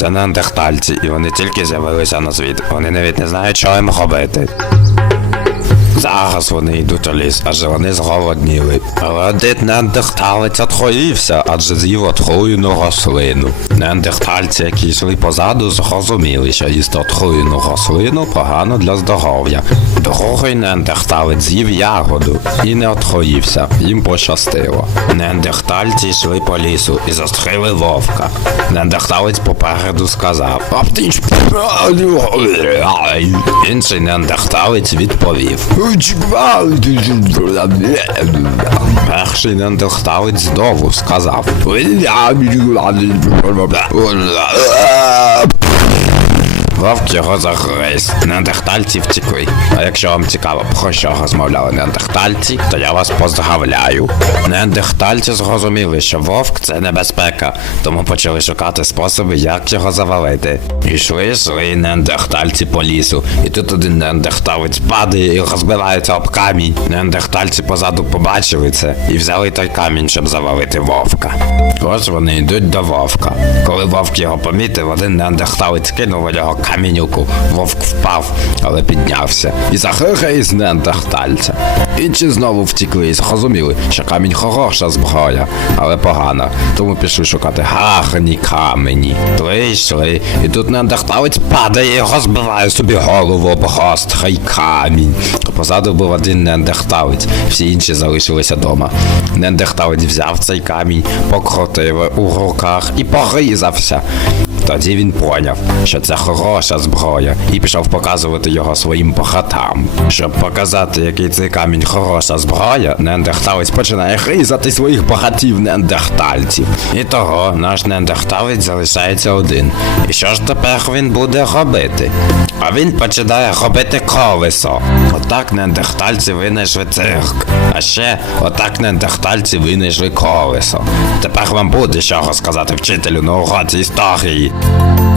Це неандертальці, і вони тільки з'явилися на світ. Вони навіть не знають, що їм робити. Зараз вони йдуть у ліс, адже вони зголодніли. Але один неандерталець отхоївся, адже з'їв отруєну рослину. Неандертальці, які йшли позаду, зрозуміли, що їсти отруєну рослину погано для здоров'я. Другий неандерталець з'їв ягоду і не отхоївся, їм пощастило. Неандертальці йшли по лісу і застрили вовка. Неандерталець попереду сказав «Аптіч!» Інший неандерталець відповів. Перший неандерталець знову сказав. Вовк його загриз. Неандертальці втекли. А якщо вам цікаво, про що розмовляли неандертальці, то я вас поздравляю. Неандертальці зрозуміли, що вовк це небезпека, тому почали шукати способи, як його завалити. Ішли, йшли неандертальці по лісу, і тут один неандерталець падає і розбивається об камінь. Неандертальці позаду побачили це і взяли той камінь, щоб завалити вовка. Ось вони йдуть до вовка. Коли вовк його помітив, один неандерталець кинув у нього камінюку. Вовк впав, але піднявся. І захихає з неандертальця. Інші знову втікли і зрозуміли, що камінь хороша зброя, але погана. Тому пішли шукати гарні камені. Три йшли, і тут неандерталець падає і розбиває собі голову об гострий камінь. Позаду був один неандерталець, всі інші залишилися дома. Неандерталець взяв цей камінь, покрутив у руках і порізався. Тоді він поняв, що це хороша зброя, і пішов показувати його своїм братам. Щоб показати, який цей камінь хороша зброя, неандерталець починає різати своїх братів неандертальців. І того наш неандерталець залишається один. І що ж тепер він буде робити? А він починає робити колесо. Отак неандертальці винайшли цирк. А ще отак неандертальці винайшли колесо. Тепер вам буде що розказати вчителю на уроці історії. Bye.